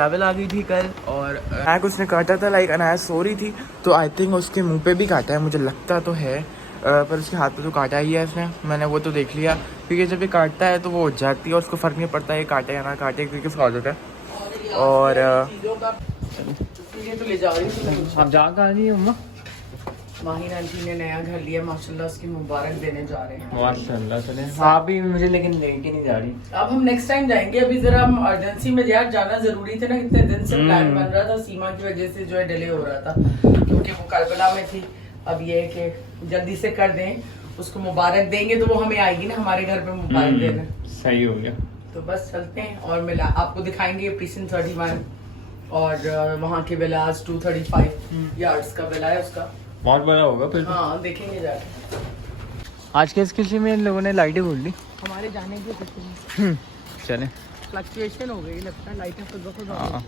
Travel आ गई थी कल और अनाया कुछ ने काटा था, लाइक अनाया सो रही थी तो आई थिंक उसके मुंह पे भी काटा है, मुझे लगता तो है पर उसके हाथ पे तो काटा ही है उसने, मैंने वो तो देख लिया क्योंकि जब ये काटता है तो वो उठ जाती है और उसको फ़र्क नहीं पड़ता ये काटे या ना काटे क्योंकि उसका आदत है। और तो ले जा रही थी आप जा कहाँ रही है मम्मा? माहिर आंटी ने नया घर लिया माशाल्लाह, उसकी मुबारक देने जा रहे हैं माशाल्लाह चले आप भी, मुझे लेकिन लेके नहीं जा रही। अब हम नेक्स्ट टाइम जाएंगे, अभी जरा हम अर्जेंसी में यार जाना जरूरी था ना, कितने दिन से प्लान बन रहा था, सीमा की वजह से जो है डिले हो रहा था क्योंकि वो करबला में थी। अब ये है कि जल्दी से कर दें, उसको मुबारक देंगे तो वो हमें आएगी ना हमारे घर पे मुबारक देने। सही हो गया, तो बस चलते हैं और मिला आपको दिखाएंगे प्रीसन 31 और वहाँ के विलास 235 यार्ड्स का विला है उसका, बहुत बड़ा होगा फिर। हाँ देखेंगे जाके। आज के इस किसी में इन लोगों ने लाइटें खोल दी, हमारे जाने की कुछ चले फ्लक्चुएशन हो गई लगता है, लाइटें खुद ब खुद। हाँ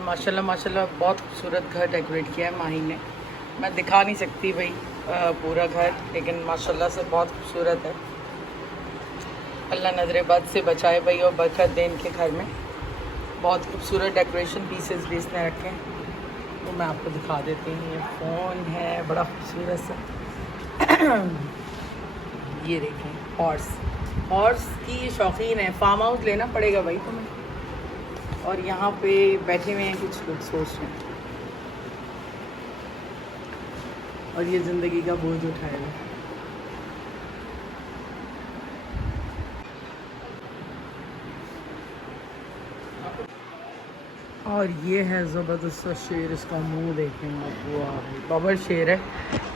माशाल्लाह माशाल्लाह बहुत खूबसूरत घर डेकोरेट किया है माही ने, मैं दिखा नहीं सकती भाई पूरा घर, लेकिन माशाल्लाह से बहुत खूबसूरत है। अल्लाह नजर बद से बचाए भाई और बरकत दे इनके घर में। बहुत खूबसूरत डेकोरेशन पीसेस भी इसने रखे हैं, तो मैं आपको दिखा देती हूँ। ये फ़ोन है बड़ा खूबसूरत सा ये देखें हॉर्स की ये शौकीन है, फार्म हाउस लेना पड़ेगा भाई तुम्हें। और यहाँ पे बैठे हुए हैं कुछ लोग सोच रहे हैं और ये ज़िंदगी का बोझ उठाएगा। और ये है ज़बरदस्त शेर, इसका मुंह देखें, वाह बबर शेर है,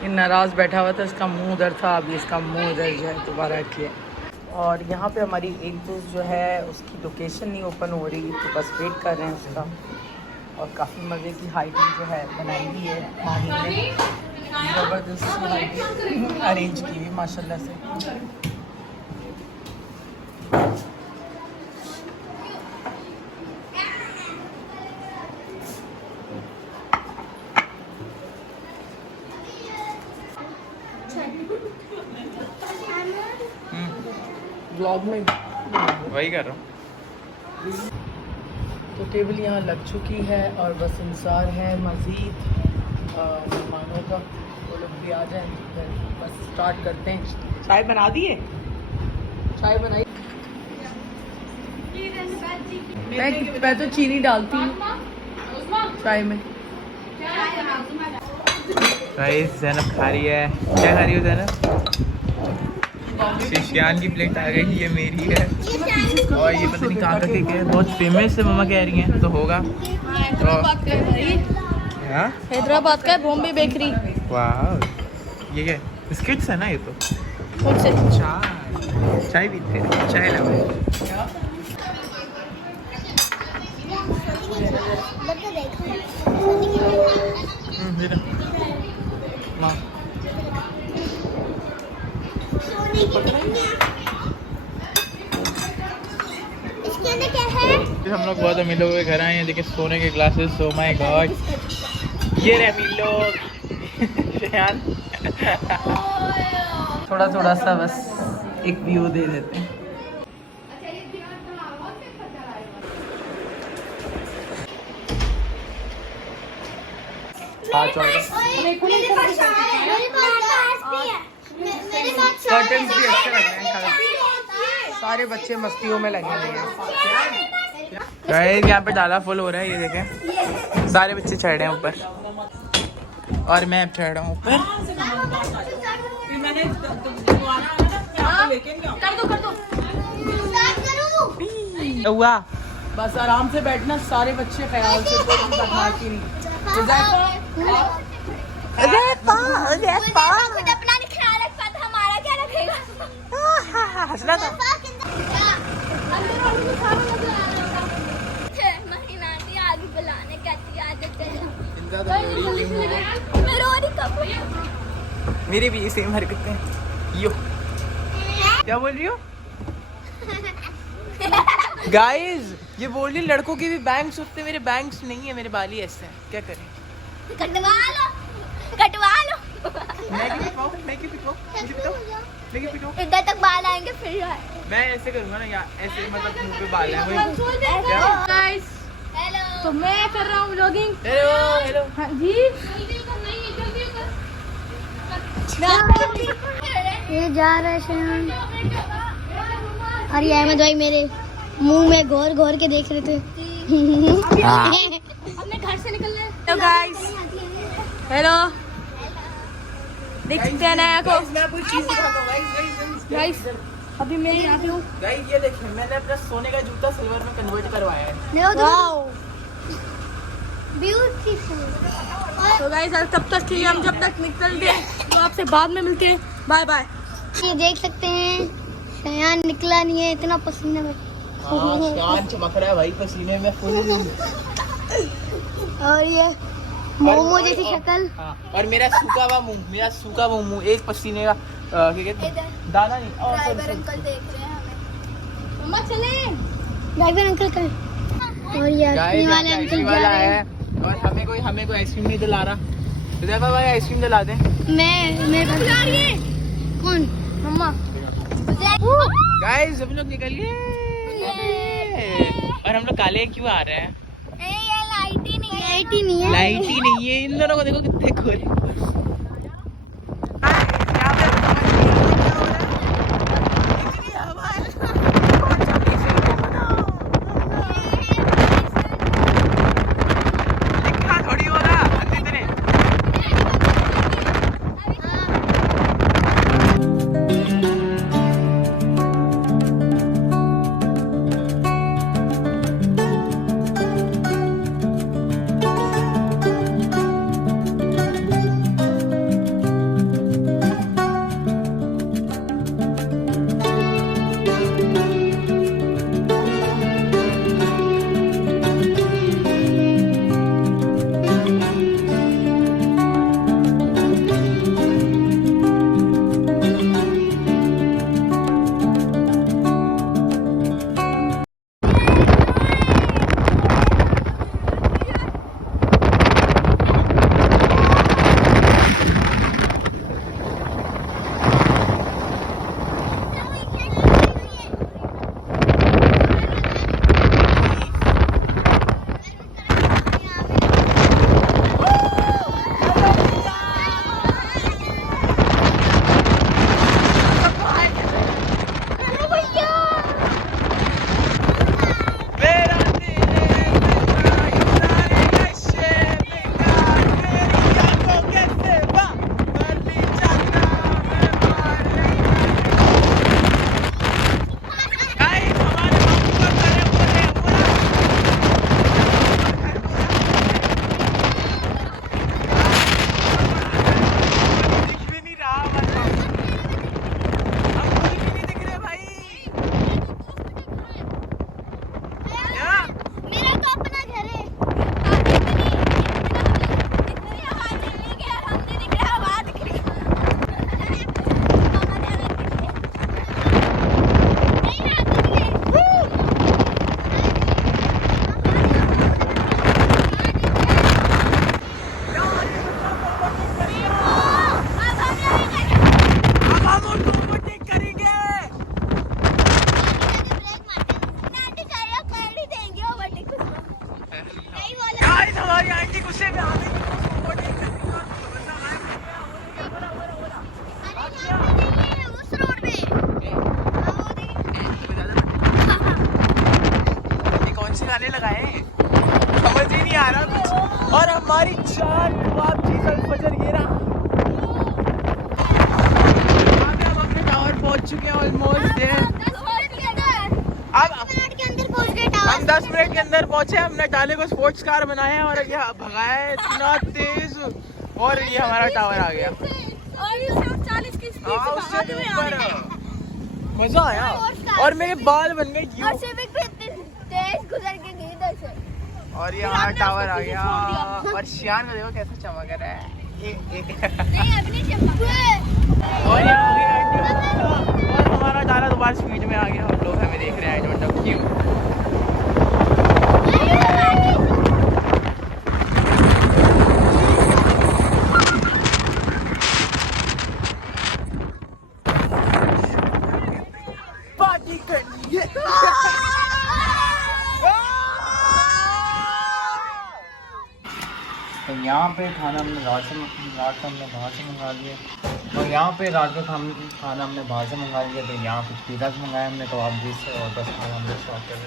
ये नाराज़ बैठा हुआ था, इसका मुंह उधर था, अभी इसका मुंह उधर जो है दोबारा किया। और यहाँ पे हमारी एक दोस्त जो है उसकी लोकेशन नहीं ओपन हो रही, तो बस वेट कर रहे हैं उसका। और काफ़ी मज़े की हाइटिंग जो है बनाई हुई है माही ने, ज़बरदस्त हाइटिंग अरेंज की हुई माशाल्लाह से। ब्लॉग में वही कर रहा हूँ। तो टेबल यहाँ लग चुकी है और बस इंतज़ार है मज़ीद मेहमानों का, वो लोग भी आ जाएं, फिर बस स्टार्ट करते हैं। चाय बना दिए? चाय बनाई? मैं तो चीनी डालती हूँ चाय में। गाइस ज़ैनब खा रही है, क्या खा रही हो ज़ैनब? शिशियान की प्लेट आ गई, ये मेरी है और ये पता नहीं कहाँ का केक है, बहुत फेमस है मम्मा कह रही हैं, तो होगा हैदराबाद का है, बॉम्बे बेकरी। वाह, ये क्या बिस्किट्स है ना? ये तो कौन से? चाय पीते हैं, चाय लगाओ। इसके अंदर क्या है? हम लोग बहुत अमीर लोगों के घर आए हैं, देखिए सोने के ग्लासेस, सो माय गॉड, ये रहे अमीर लोग। थोड़ा थोड़ा सा बस एक व्यू दे देते हैं। कर्टन्स भी अच्छे लग रहे हैं, सारे बच्चे मस्तियों में लगे हुए हैं। गाइस यहाँ पे डाला फुल हो रहा है, ये देखें सारे बच्चे चढ़ रहे हैं ऊपर और मैं अब चढ़ रहा हूँ ऊपर। हुआ बस आराम से बैठना, सारे बच्चे ख्याल से बदमाशी नहीं। खुद अपना नहीं ख्याल रख पाता, हमारा क्या रखेगा? हंसना था। महीना आंटी आगे बुलाने कहती आदत है। मैं रो रही कब? मेरी भी सेम हरकतें। यो क्या बोल रही हो गाइस? ये बोल रही लड़कों की भी बैंग्स होते, मेरे बैंग्स नहीं है, मेरे बाल ही ऐसे हैं, क्या करें? कटवा लो, कटवा लो। मैगी पिटाओ। इधर तक बाल आएंगे फिर मैं ऐसे करूंगा ना, यहाँ ऐसे मतलब मुंह पे बाल है। गाइस हेलो, तो मैं कर रहा हूँ व्लॉगिंग। हेलो हाँ जी, ये जा रहा है शयान और ये अहमद भाई मेरे मुंह में घोर घोर के देख रहे थे। अपने घर से निकल रहे। हेलो गाइस, हेलो, देख सकते हैं नया को। मैं आपको चीज दिखाता हूँ गाइस अभी मैं यहाँ पे हूँ। गाइस ये देखिए, मैंने अपना सोने का जूता सिल्वर में कन्वर्ट करवाया है। वाओ। ब्यूटीफुल। तो गाइस तब तक के लिए हम जब तक निकलते हैं तो आपसे बाद में मिलते हैं। Bye bye. ये देख सकते हैं शयान निकला नहीं है, इतना पसीना में। कान चमक रहा है भाई पसीने में फुल। और ये मोमो जैसी शक्ल। हाँ, और मेरा सूखा हुआ मुंह, एक पसीने का क्या कहते हैं? दाना नहीं। ड्राइवर अंकल देख रहे हैं हमें। मम्मा चले। ड्राइवर अंकल का। और ये आइसक्रीम वाले अंकल जा रहे हैं। और हमें कोई आइसक्रीम नहीं दिला रहा। हुज़ैफा भाई आइसक्रीम दिला दें। मैं जा रही है। कौन? मम्मा। गाइस हम लोग निकलिए। और हम लोग काले क्यों आ रहे हैं? ये लाइट ही नहीं है। लाइट ही नहीं है। इन दोनों को देखो कितने गोरे। शान कबाब चीज़ फजर ये रहा। हम अपने टावर पहुंच चुके हैं ऑलमोस्ट। अब 10 मिनट के अंदर पहुंच गए टावर। हम 10 मिनट के अंदर पहुंचे। हमने टाले को स्पोर्ट्स कार बनाया है और ये भगाया है इतना तेज, और ये हमारा टावर आ गया। और ये 40 की स्पीड हाँ, से उससे भागते भी हुए ऊपर आगे है। मजा आया और मेरे बाल बन गए यूं। और सिविक पे इतनी तेज गुजर के गई इधर से। और ये हमारा टावर आ गया और शियान को देखो कैसा चमक रहा है। नहीं अभी नहीं चमका। और ये आ गया और हमारा तारा दोबारा स्पीड में आ गया और लोग हमें देख रहे हैं। मतलब क्यों? पार्टी करनी है। तो यहाँ पे खाना हमने रात को हमने बाहर से मंगा लिया, और यहाँ पे रात का खाना हमने बाहर से मंगा लिया। तो यहाँ पे पिज़्ज़ा मंगाया हमने कबाब जी से, और बस खाना हमने स्टार्ट कर दिया।